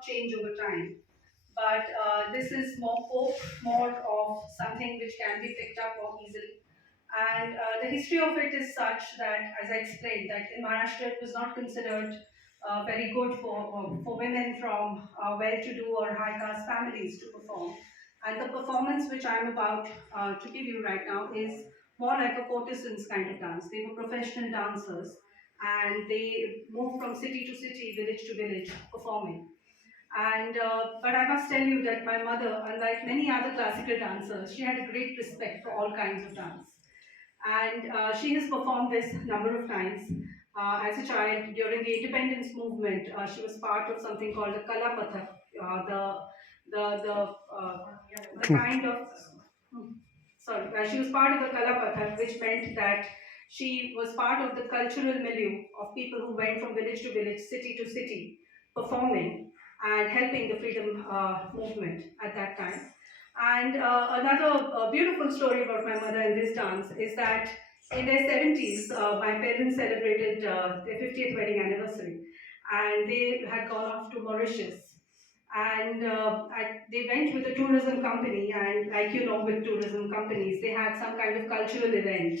not change over time. But this is more folk, more of something which can be picked up more easily. And the history of it is such that, as I explained, that in Maharashtra it was not considered very good for women from well-to-do or high-caste families to perform. And the performance which I'm about to give you right now is more like a courtesans kind of dance. They were professional dancers, and they moved from city to city, village to village, performing. And but I must tell you that my mother, unlike many other classical dancers, she had a great respect for all kinds of dance. And she has performed this number of times. As a child, during the independence movement, she was part of something called the Kala Pathak, the kind of sorry, she was part of the Kala Pathak, which meant that she was part of the cultural milieu of people who went from village to village, city to city, performing and helping the freedom movement at that time. And another beautiful story about my mother in this dance is that in their 70s, my parents celebrated their 50th wedding anniversary, and they had gone off to Mauritius. And they went with a tourism company, and like you know, with tourism companies, they had some kind of cultural event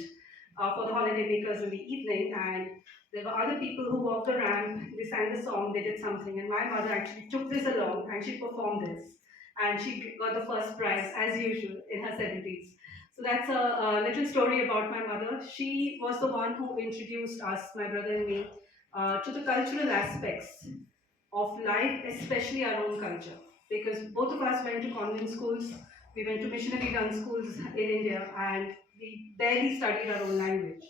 for the holiday makers in the evening, and there were other people who walked the ramp, they sang the song, they did something, and my mother actually took this along and she performed this. And she got the first prize, as usual, in her 70s. So that's a little story about my mother. She was the one who introduced us, my brother and me, to the cultural aspects of life, especially our own culture. Because both of us went to convent schools, we went to missionary run schools in India, and we barely studied our own language.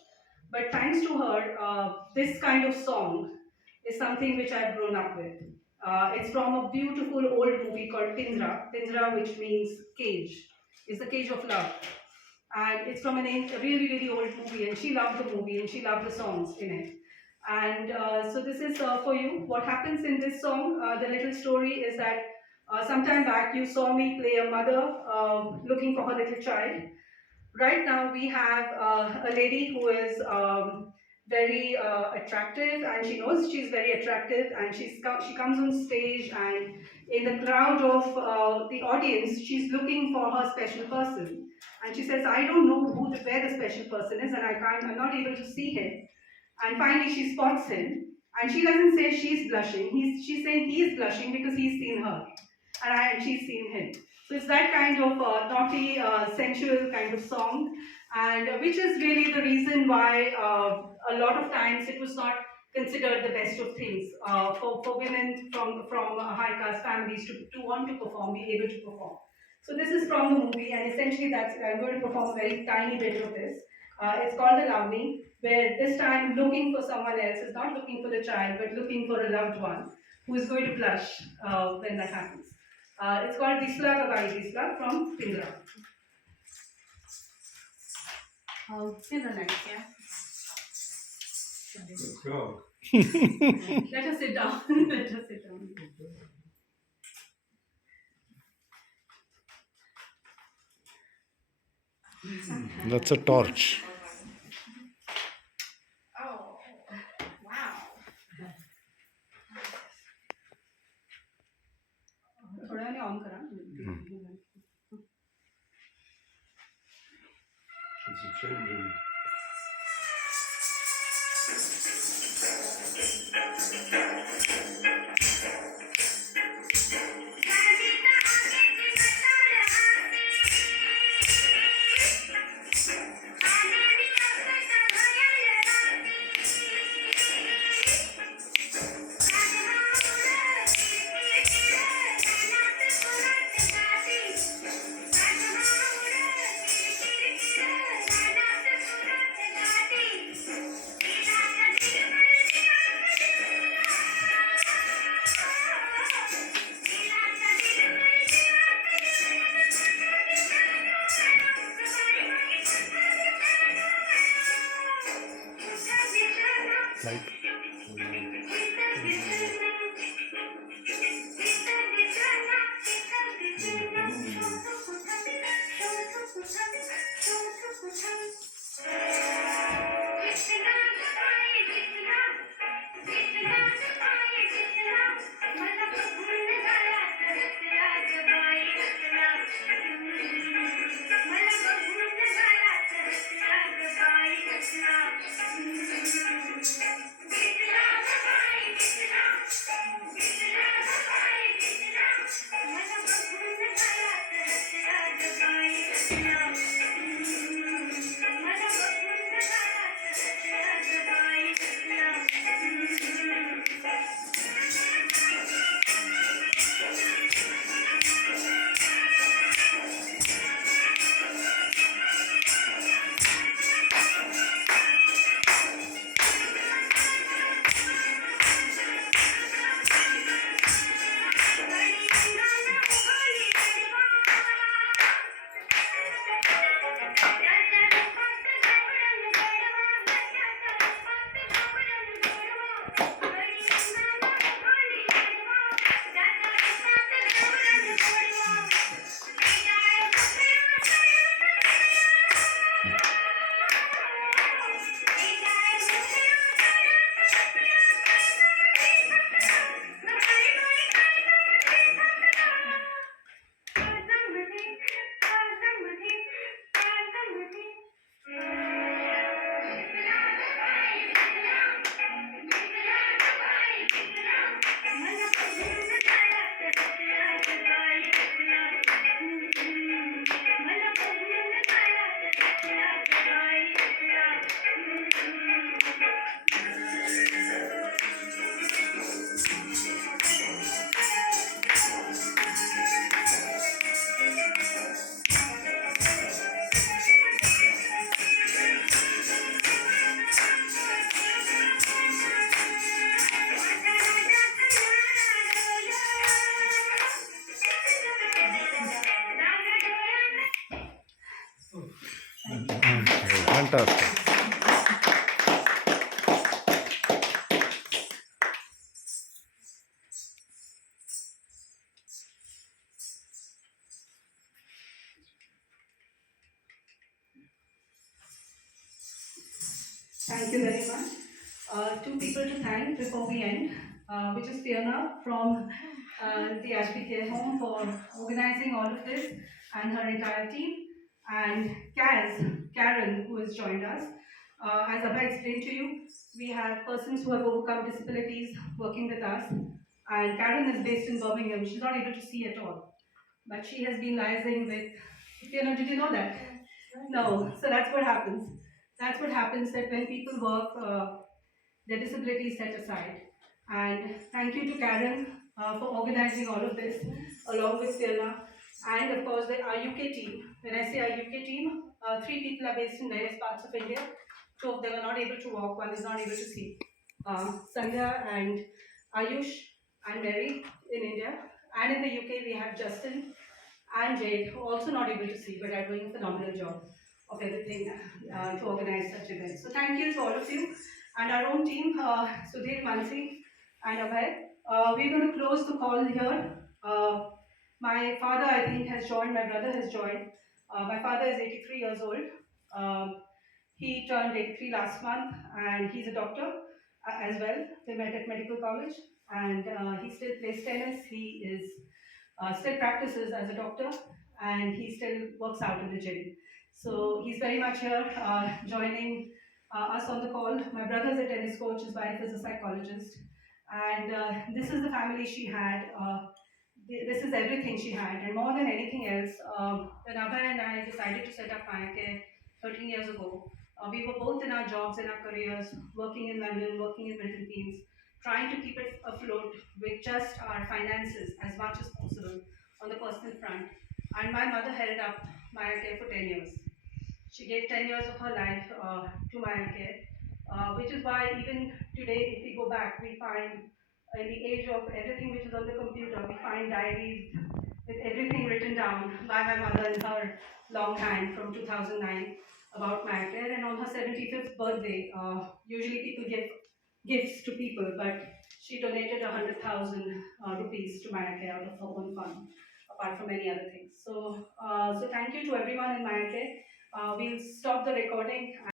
But thanks to her, this kind of song is something which I've grown up with. It's from a beautiful old movie called Pindra. Pindra, which means cage, is the cage of love. And it's from a really, really old movie, and she loved the movie and she loved the songs in it. And so this is for you. What happens in this song, the little story is that sometime back you saw me play a mother looking for her little child. Right now we have a lady who is very attractive, and she knows she's very attractive, and she comes on stage, and in the crowd of the audience she's looking for her special person, and she says, I don't know where the special person is, and I'm not able to see him. And finally she spots him, and she doesn't say she's blushing. She's saying he's blushing because he's seen her, and she's seen him. So it's that kind of naughty, sensual kind of song, and which is really the reason why a lot of times it was not considered the best of things for women from high caste families to want to perform, be able to perform. So this is from the movie, and essentially that's I'm going to perform a very tiny bit of this. It's called the Lavani, where this time looking for someone else is not looking for the child, but looking for a loved one who is going to blush when that happens. It's called Disla Kagai Disla from Pindra. Pindra next, yeah? Let's go. Let us sit down. Let us sit down. That's a torch. Oh, wow. थोड़ा नहीं on करा. It's a changing. Fantastic. Thank you very much. Two people to thank before we end, which is Fiona from the Ashby Care Home for organizing all of this and her entire team, and Karen, who has joined us. As Abha explained to you, we have persons who have overcome disabilities working with us, and Karen is based in Birmingham. She's not able to see at all, but she has been liaising with. Fiona, did you know that? No. So that's what happens. That's what happens that when people work, their disability is set aside. And thank you to Karen for organizing all of this, along with Fiona, and of course our UK team. When I say our UK team, three people are based in various parts of India. Two of them are not able to walk, one is not able to see. Sandhya and Ayush and Mary in India. And in the UK, we have Justin and Jade, who are also not able to see, but are doing a phenomenal job of everything to organize such events. So thank you to all of you and our own team, Sudhir, Mansi, and Abhay. We're going to close the call here. My father, I think, has joined. My brother has joined. My father is 83 years old. Um, he turned 83 last month, and he's a doctor as well. They met at medical college, and he still plays tennis. He is still practices as a doctor, and he still works out in the gym. So he's very much here joining us on the call. My brother's a tennis coach, his wife is a psychologist, and this is the family she had. This is everything she had, and more than anything else, when Abhay and I decided to set up Mayake 13 years ago, we were both in our jobs, in our careers, working in London, working in Milton Keynes, trying to keep it afloat with just our finances as much as possible on the personal front. And my mother held up Maya Care for 10 years. She gave 10 years of her life to Maya Care, which is why even today, if we go back, we find in the age of everything which is on the computer, we find diaries with everything written down by my mother in her long hand from 2009 about Maya Care. And on her 75th birthday, usually people give gifts to people, but she donated 100,000 rupees to Maya Care out of her own fund, apart from many other things. So thank you to everyone in Maya Care. We'll stop the recording.